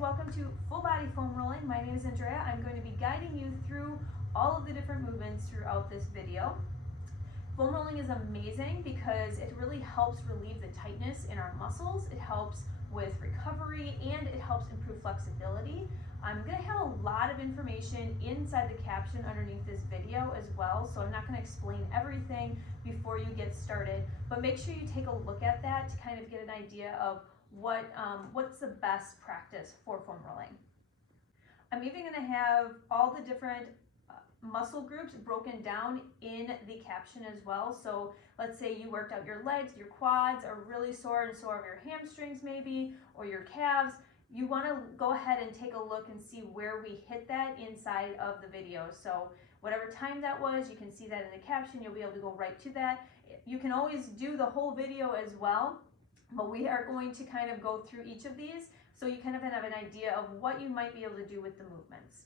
welcome to Full Body Foam Rolling. My name is Andrea. I'm going to be guiding you through all of the different movements throughout this video. Foam rolling is amazing because it really helps relieve the tightness in our muscles. It helps with recovery and it helps improve flexibility. I'm going to have a lot of information inside the caption underneath this video as well, so I'm not going to explain everything before you get started, but make sure you take a look at that to kind of get an idea of what's the best practice for foam rolling. I'm even going to have all the different muscle groups broken down in the caption as well. So let's say you worked out your legs, your quads are really sore, and so are your hamstrings maybe, or your calves. You want to go ahead and take a look and see where we hit that inside of the video. So whatever time that was, you can see that in the caption. You'll be able to go right to that. You can always do the whole video as well, but we are going to kind of go through each of these so you kind of have an idea of what you might be able to do with the movements.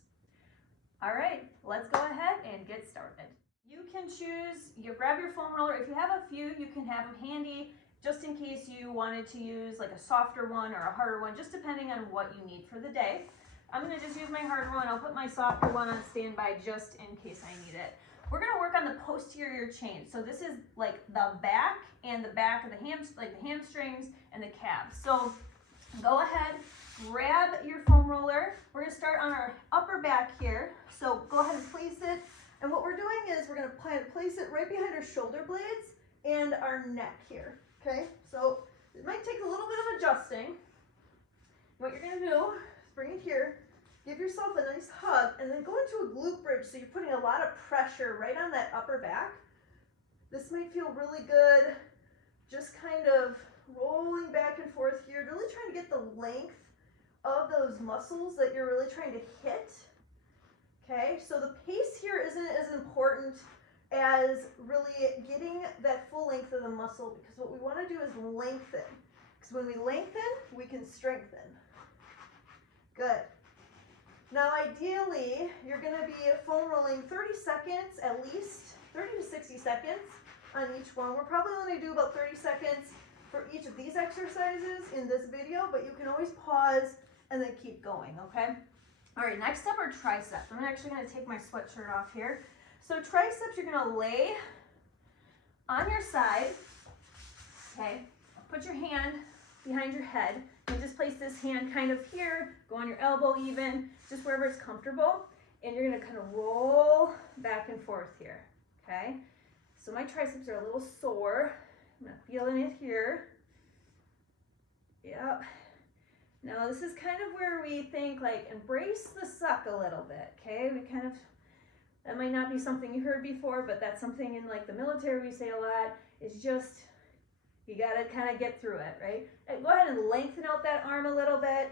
All right, let's go ahead and get started. You can choose, you grab your foam roller. If you have a few, you can have them handy just in case you wanted to use like a softer one or a harder one, just depending on what you need for the day. I'm gonna just use my harder one. I'll put my softer one on standby just in case I need it. We're gonna work on the posterior chain. So this is like the back and the back of the hamstrings and the calves. So go ahead, grab your foam roller. We're gonna start on our upper back here. So go ahead and place it. And what we're doing is we're gonna place it right behind our shoulder blades and our neck here. Okay, so it might take a little bit of adjusting. What you're gonna do is bring it here, give yourself a nice hug, and then go into a glute bridge. So you're putting a lot of pressure right on that upper back. This might feel really good. Just kind of rolling back and forth here, really trying to get the length of those muscles that you're really trying to hit. Okay, so the pace here isn't as important as really getting that full length of the muscle, because what we want to do is lengthen. Because when we lengthen, we can strengthen. Good. Now ideally, you're going to be foam rolling 30 seconds at least, 30 to 60 seconds on each one. We're probably only going to do about 30 seconds for each of these exercises in this video, but you can always pause and then keep going, okay? All right, next up are triceps. I'm actually going to take my sweatshirt off here. So triceps, you're going to lay on your side, okay? Put your hand behind your head and just place this hand kind of here, go on your elbow even, just wherever it's comfortable, and you're going to kind of roll back and forth here, okay? So my triceps are a little sore. I'm not feeling it here. Yep. Now this is kind of where we think like embrace the suck a little bit, okay? We kind of, that might not be something you heard before, but that's something in like the military we say a lot. It's just, you gotta kind of get through it, right? And go ahead and lengthen out that arm a little bit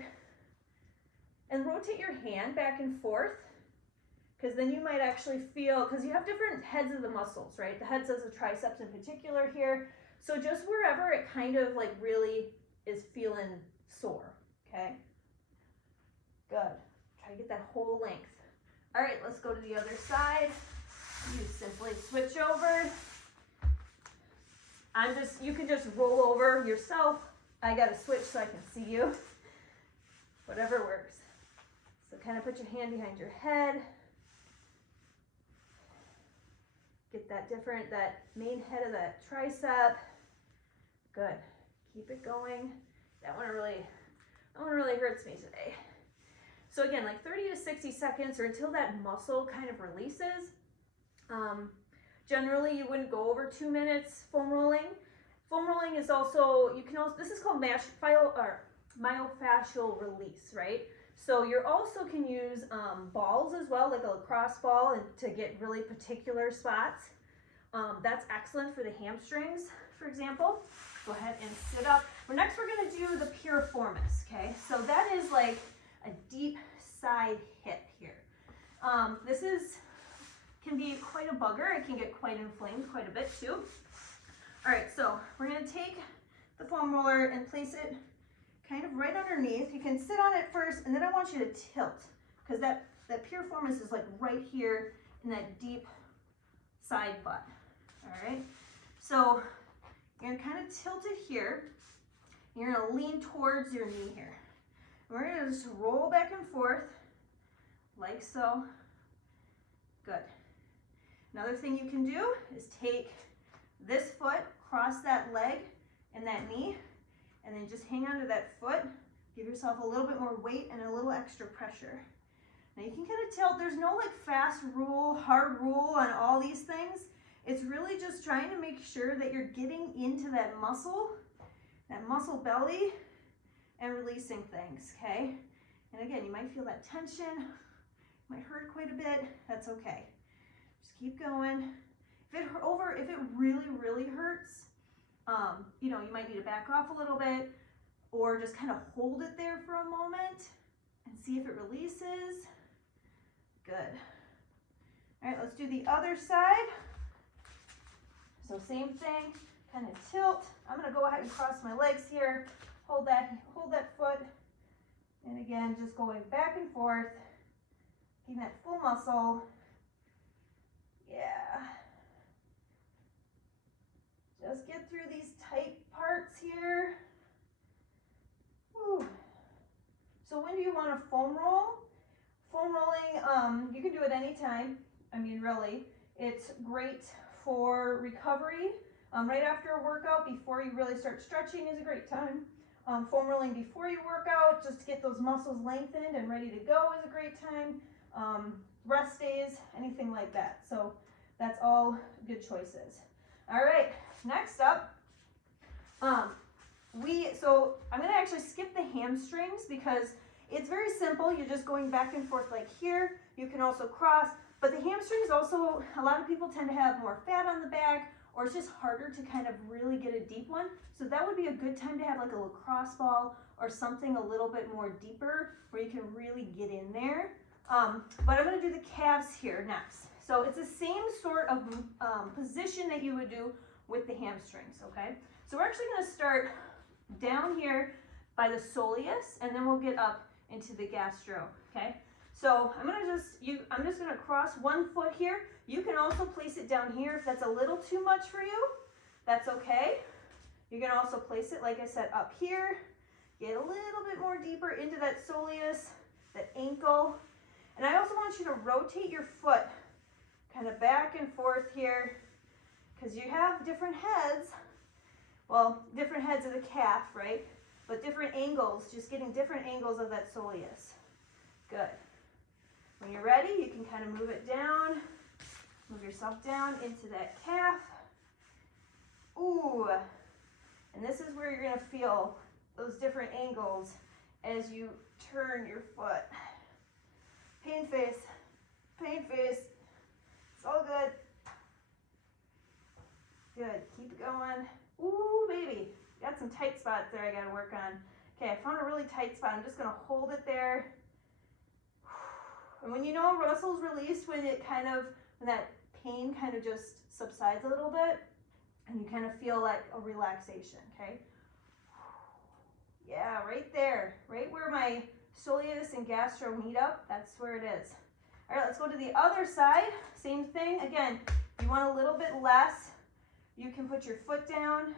and rotate your hand back and forth, because then you might actually feel, because you have different heads of the muscles, right? The head says the triceps in particular here. So just wherever it kind of like really is feeling sore, okay? Good. Try to get that whole length. All right, let's go to the other side. You simply switch over. You can just roll over yourself. I got to switch so I can see you. Whatever works. So kind of put your hand behind your head. Get that main head of that tricep. Good. Keep it going. That one really hurts me today. So again, like 30 to 60 seconds or until that muscle kind of releases. Generally, you wouldn't go over 2 minutes foam rolling. Foam rolling is also, this is called myofascial release, right? So you also can use balls as well, like a lacrosse ball, and to get really particular spots. That's excellent for the hamstrings, for example. Go ahead and sit up. Next, we're going to do the Piriformis, okay? So that is like a deep side hip here. This can be quite a bugger. It can get quite inflamed quite a bit too. All right, so we're going to take the foam roller and place it kind of right underneath. You can sit on it first, and then I want you to tilt, because that Piriformis is like right here in that deep side butt. All right, so you're going to kind of tilt it here. You're going to lean towards your knee here. We're going gonna just roll back and forth, like so. Good. Another thing you can do is take this foot, cross that leg and that knee, and then just hang onto that foot. Give yourself a little bit more weight and a little extra pressure. Now you can kind of tilt. There's no like fast rule, hard rule on all these things. It's really just trying to make sure that you're getting into that muscle belly, and releasing things, okay? And again, you might feel that tension, might hurt quite a bit. That's okay. Just keep going. If it really, really hurts, you know, you might need to back off a little bit, or just kind of hold it there for a moment and see if it releases. Good. All right, let's do the other side. So same thing, kind of tilt. I'm gonna go ahead and cross my legs here. Hold that foot. And again, just going back and forth, getting that full muscle. Yeah. Just get through these tight parts here. Whew. So when do you want to foam roll? Foam rolling, you can do it anytime. I mean, really, it's great for recovery. Right after a workout, before you really start stretching is a great time. Foam rolling before you work out, just to get those muscles lengthened and ready to go is a great time. Rest days, anything like that. So that's all good choices. All right, next up, so I'm gonna actually skip the hamstrings because it's very simple. You're just going back and forth like here. You can also cross, but the hamstrings also, a lot of people tend to have more fat on the back, or it's just harder to kind of really get a deep one. So that would be a good time to have like a lacrosse ball or something a little bit more deeper where you can really get in there. But I'm gonna do the calves here next. So it's the same sort of position that you would do with the hamstrings, okay? So we're actually gonna start down here by the soleus, and then we'll get up into the gastro, okay? So I'm just gonna cross one foot here. You can also place it down here if that's a little too much for you. That's okay. You can also place it, like I said, up here. Get a little bit more deeper into that soleus, that ankle. And I also want you to rotate your foot kind of back and forth here, because you have different heads. Well, different heads of the calf, right? But different angles, just getting different angles of that soleus. Good. When you're ready, you can kind of move it down, move yourself down into that calf. Ooh. And this is where you're gonna feel those different angles as you turn your foot. Pain face, pain face. It's all good. Good, keep going. Ooh, baby, got some tight spots there I gotta work on. Okay, I found a really tight spot. I'm just gonna hold it there. And when you know a muscle's released, when that pain kind of just subsides a little bit, and you kind of feel like a relaxation, okay? Yeah, right there, right where my soleus and gastro meet up, that's where it is. All right, let's go to the other side. Same thing. Again, if you want a little bit less, you can put your foot down.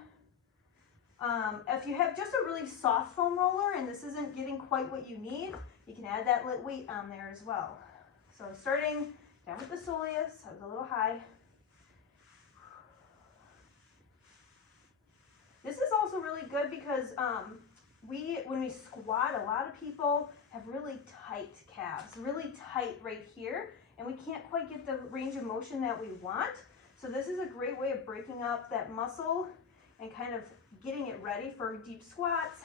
If you have just a really soft foam roller and this isn't getting quite what you need, you can add that weight on there as well. So starting down with the soleus, I was a little high. This is also really good because when we squat, a lot of people have really tight calves, really tight right here, and we can't quite get the range of motion that we want. So this is a great way of breaking up that muscle and kind of getting it ready for deep squats.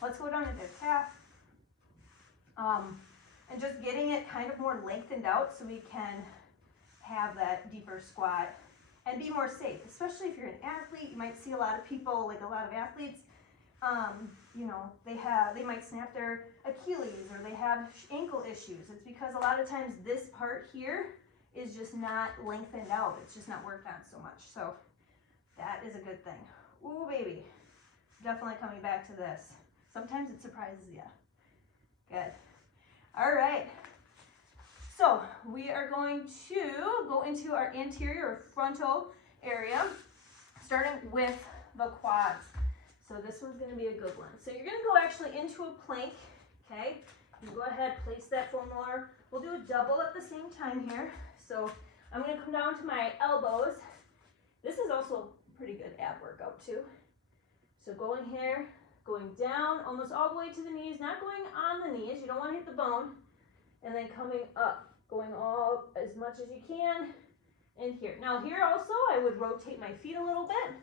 Let's go down into the calf. And just getting it kind of more lengthened out so we can have that deeper squat and be more safe, especially if you're an athlete. You might see a lot of people, like a lot of athletes, you know, they might snap their Achilles or they have ankle issues. It's because a lot of times this part here is just not lengthened out. It's just not worked on so much. So that is a good thing. Ooh, baby. Definitely coming back to this. Sometimes it surprises you. Good. All right. So we are going to go into our anterior or frontal area, starting with the quads. So this one's going to be a good one. So you're going to go actually into a plank, okay? You go ahead, place that foam roller. We'll do a double at the same time here. So I'm gonna come down to my elbows. This is also a pretty good ab workout too. So going here, going down, almost all the way to the knees, not going on the knees, you don't wanna hit the bone, and then coming up, going all as much as you can in here. Now here also, I would rotate my feet a little bit,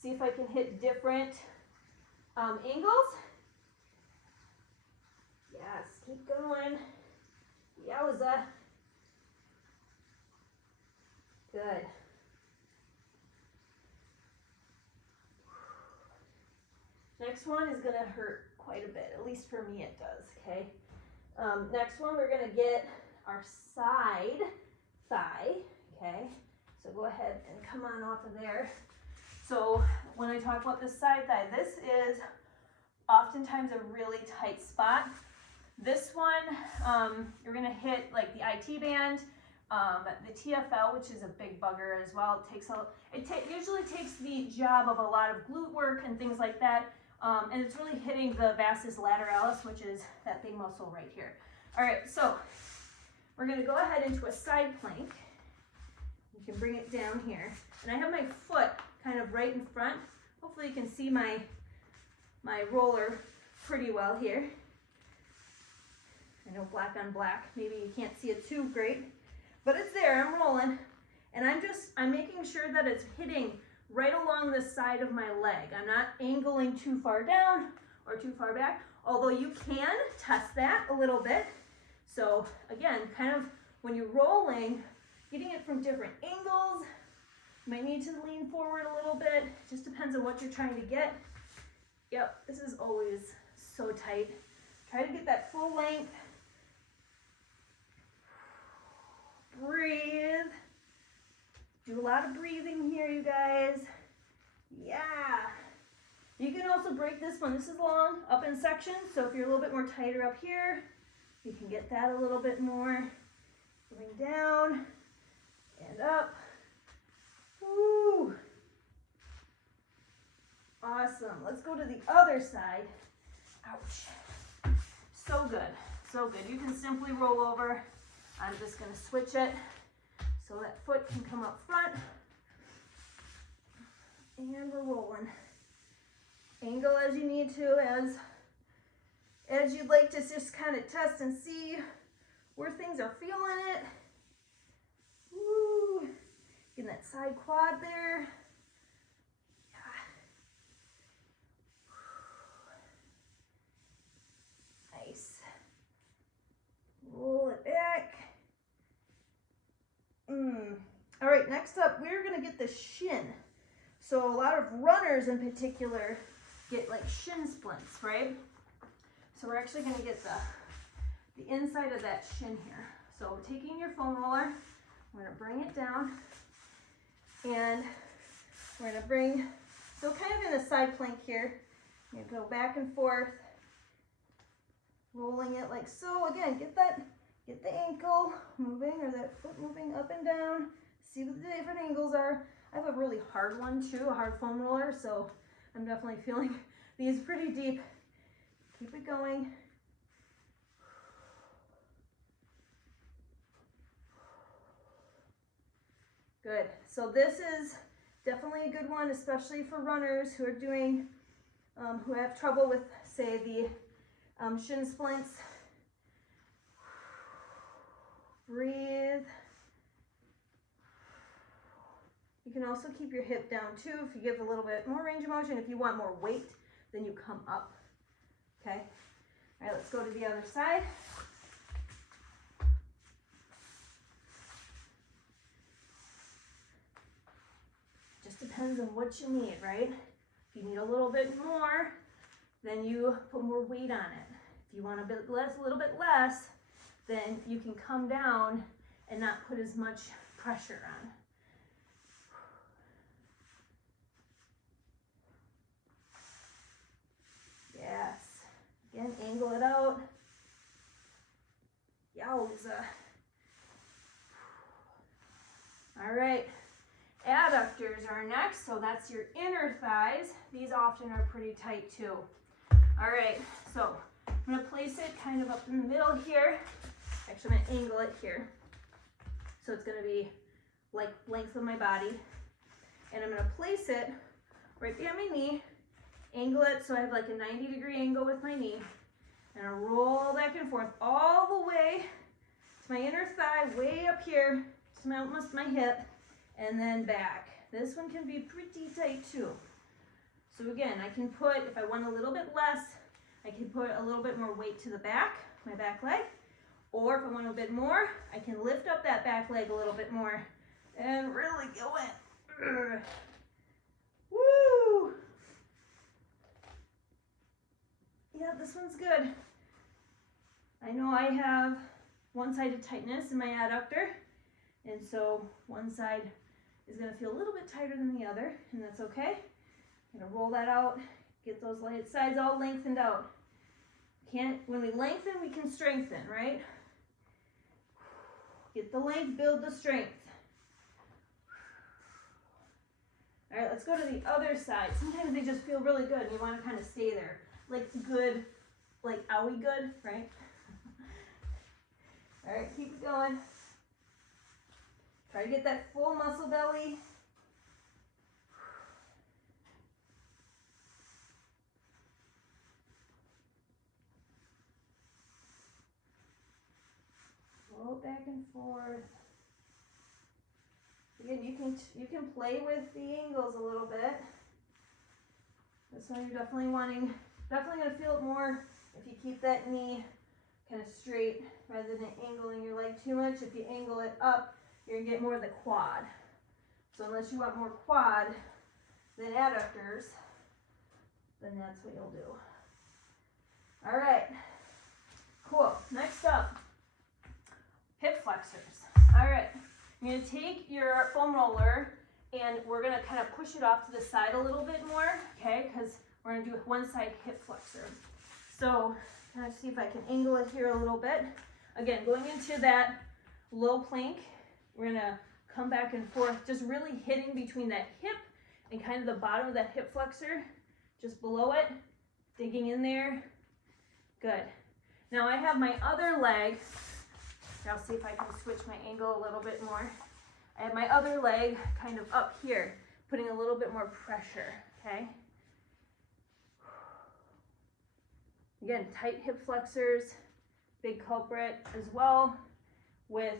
see if I can hit different angles. Yes, keep going. Yowza. Good. Next one is gonna hurt quite a bit, at least for me it does, okay? Next one, we're gonna get our side thigh, okay? So go ahead and come on off of there. So when I talk about this side thigh, this is oftentimes a really tight spot. This one, you're gonna hit like the IT band, the TFL, which is a big bugger as well. It usually takes the job of a lot of glute work and things like that. And it's really hitting the vastus lateralis, which is that big muscle right here. All right, so we're gonna go ahead into a side plank. You can bring it down here. And I have my foot kind of right in front. Hopefully you can see my roller pretty well here. I know black on black, maybe you can't see it too great, but it's there, I'm rolling. And I'm making sure that it's hitting right along the side of my leg. I'm not angling too far down or too far back, although you can test that a little bit. So again, kind of when you're rolling, getting it from different angles. You might need to lean forward a little bit. Just depends on what you're trying to get. Yep, this is always so tight. Try to get that full length. Breathe. Do a lot of breathing here, you guys. Yeah. You can also break this one. This is long, up in sections, so if you're a little bit more tighter up here, you can get that a little bit more. Going down and up. Woo. Awesome. Let's go to the other side. Ouch. So good. So good. You can simply roll over. I'm just going to switch it so that foot can come up front. And we're rolling. Angle as you need to, as you'd like to just kind of test and see where things are feeling it. Woo. Getting that side quad there. Yeah. Nice. Roll it back. All right, next up, we're gonna get the shin. So a lot of runners in particular get like shin splints, right? So we're actually gonna get the inside of that shin here. So taking your foam roller, we're gonna bring it down and we're gonna bring, so kind of in a side plank here, you're gonna go back and forth, rolling it like so. Again, get the ankle moving or that foot moving up and down. See what the different angles are. I have a really hard one too, a hard foam roller, so I'm definitely feeling these pretty deep. Keep it going. Good. So this is definitely a good one, especially for runners who are doing, who have trouble with, say, the shin splints. Breathe. You can also keep your hip down too if you give a little bit more range of motion. If you want more weight, then you come up. Okay. All right, let's go to the other side. Just depends on what you need, right? If you need a little bit more, then you put more weight on it. If you want a bit less, a little bit less, then you can come down and not put as much pressure on. Yes. Again, angle it out. Yowza. All right. Adductors are next, so that's your inner thighs. These often are pretty tight too. All right, so I'm gonna place it kind of up in the middle here. Actually, I'm gonna angle it here. So it's gonna be like length of my body. And I'm gonna place it right behind my knee, angle it so I have like a 90-degree angle with my knee, and I roll back and forth all the way to my inner thigh, way up here to my, almost my hip, and then back. This one can be pretty tight too. So again, I can put, if I want a little bit less, I can put a little bit more weight to the back, my back leg, or if I want a bit more, I can lift up that back leg a little bit more and really go in. Woo! Yeah, this one's good. I know I have one-sided tightness in my adductor, and so one side is going to feel a little bit tighter than the other, and that's okay. I'm going to roll that out, get those sides all lengthened out. When we lengthen, we can strengthen, right? Get the length, build the strength. All right, let's go to the other side. Sometimes they just feel really good and you want to kind of stay there. Like good, like owie good, right? All right, keep it going. Try to get that full muscle belly. Roll back and forth. Again, you can play with the angles a little bit. This one you're definitely going to feel it more if you keep that knee kind of straight rather than angling your leg too much. If you angle it up, you're going to get more of the quad. So unless you want more quad than adductors, then that's what you'll do. All right, cool. Next up, hip flexors. All right. You're going to take your foam roller and we're going to kind of push it off to the side a little bit more, okay? Because we're going to do one side hip flexor. So, kind of see if I can angle it here a little bit. Again, going into that low plank, we're going to come back and forth, just really hitting between that hip and kind of the bottom of that hip flexor, just below it, digging in there. Good. Now I have my other leg. I'll see if I can switch my angle a little bit more. I have my other leg kind of up here, putting a little bit more pressure, okay? Again, tight hip flexors, big culprit as well, with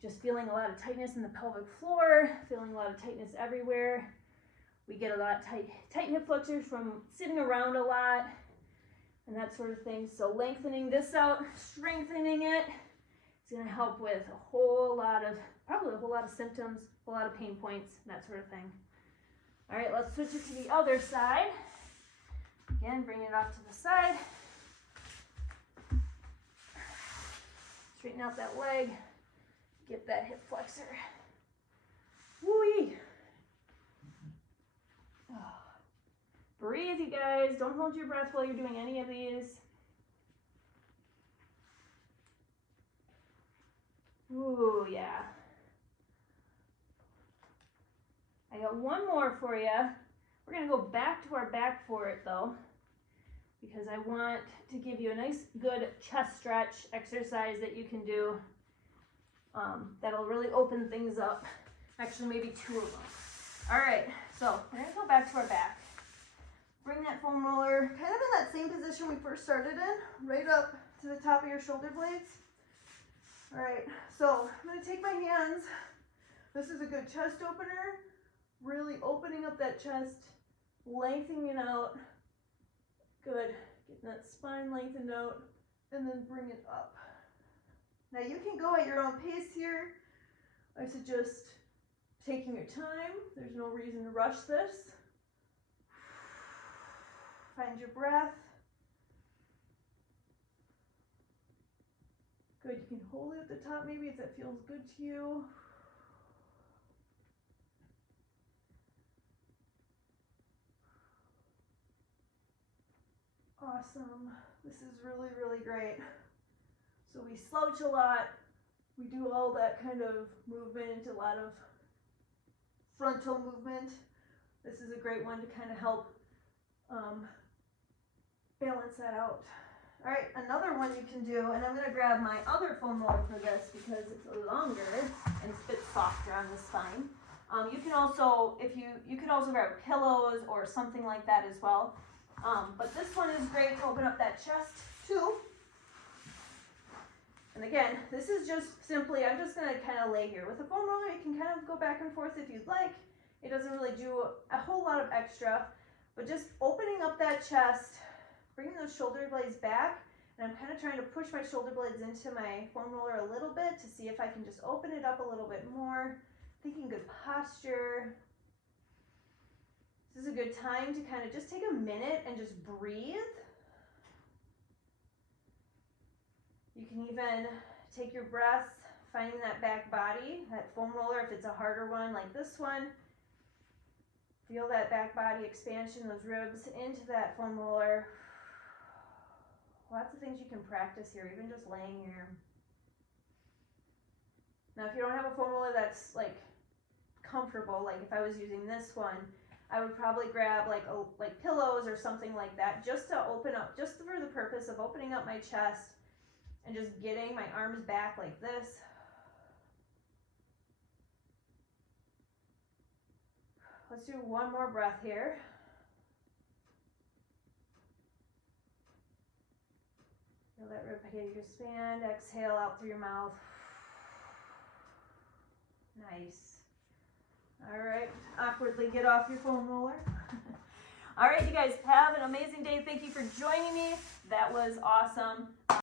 just feeling a lot of tightness in the pelvic floor, feeling a lot of tightness everywhere. We get a lot of tight hip flexors from sitting around a lot, and that sort of thing. So lengthening this out, strengthening it, it's going to help with probably a whole lot of symptoms, a lot of pain points, that sort of thing. All right, let's switch it to the other side. Again, bring it off to the side. Straighten out that leg, get that hip flexor. Woo-wee. Oh. Breathe, you guys. Don't hold your breath while you're doing any of these. Ooh, yeah. I got one more for you. We're going to go back to our back for it, though, because I want to give you a nice, good chest stretch exercise that you can do that'll really open things up. Actually, maybe two of them. All right, so we're going to go back to our back. Bring that foam roller kind of in that same position we first started in, right up to the top of your shoulder blades. All right, so I'm going to take my hands. This is a good chest opener, really opening up that chest, lengthening it out. Good, getting that spine lengthened out, and then bring it up. Now you can go at your own pace here. I suggest taking your time. There's no reason to rush this. Find your breath. Good, you can hold it at the top maybe if that feels good to you. Awesome. This is really, really great. So we slouch a lot. We do all that kind of movement, a lot of frontal movement. This is a great one to kind of help balance that out. All right, another one you can do, and I'm gonna grab my other foam roller for this because it's longer and it's a bit softer on the spine. You can also, you could also grab pillows or something like that as well. But this one is great to open up that chest too. And again, this is just simply, I'm just gonna kind of lay here. With a foam roller, you can kind of go back and forth if you'd like. It doesn't really do a whole lot of extra, but just opening up that chest, bringing those shoulder blades back, and I'm kind of trying to push my shoulder blades into my foam roller a little bit to see if I can just open it up a little bit more. Thinking good posture. This is a good time to kind of just take a minute and just breathe. You can even take your breath, finding that back body, that foam roller, if it's a harder one like this one. Feel that back body expansion, those ribs into that foam roller. Lots of things you can practice here, even just laying here. Now, if you don't have a foam roller that's like comfortable, like if I was using this one, I would probably grab like pillows or something like that, just to open up, just for the purpose of opening up my chest and just getting my arms back like this. Let's do one more breath here. Feel that rib cage expand. Exhale out through your mouth. Nice. All right, awkwardly get off your foam roller. All right, you guys have an amazing day. Thank you for joining me. That was awesome.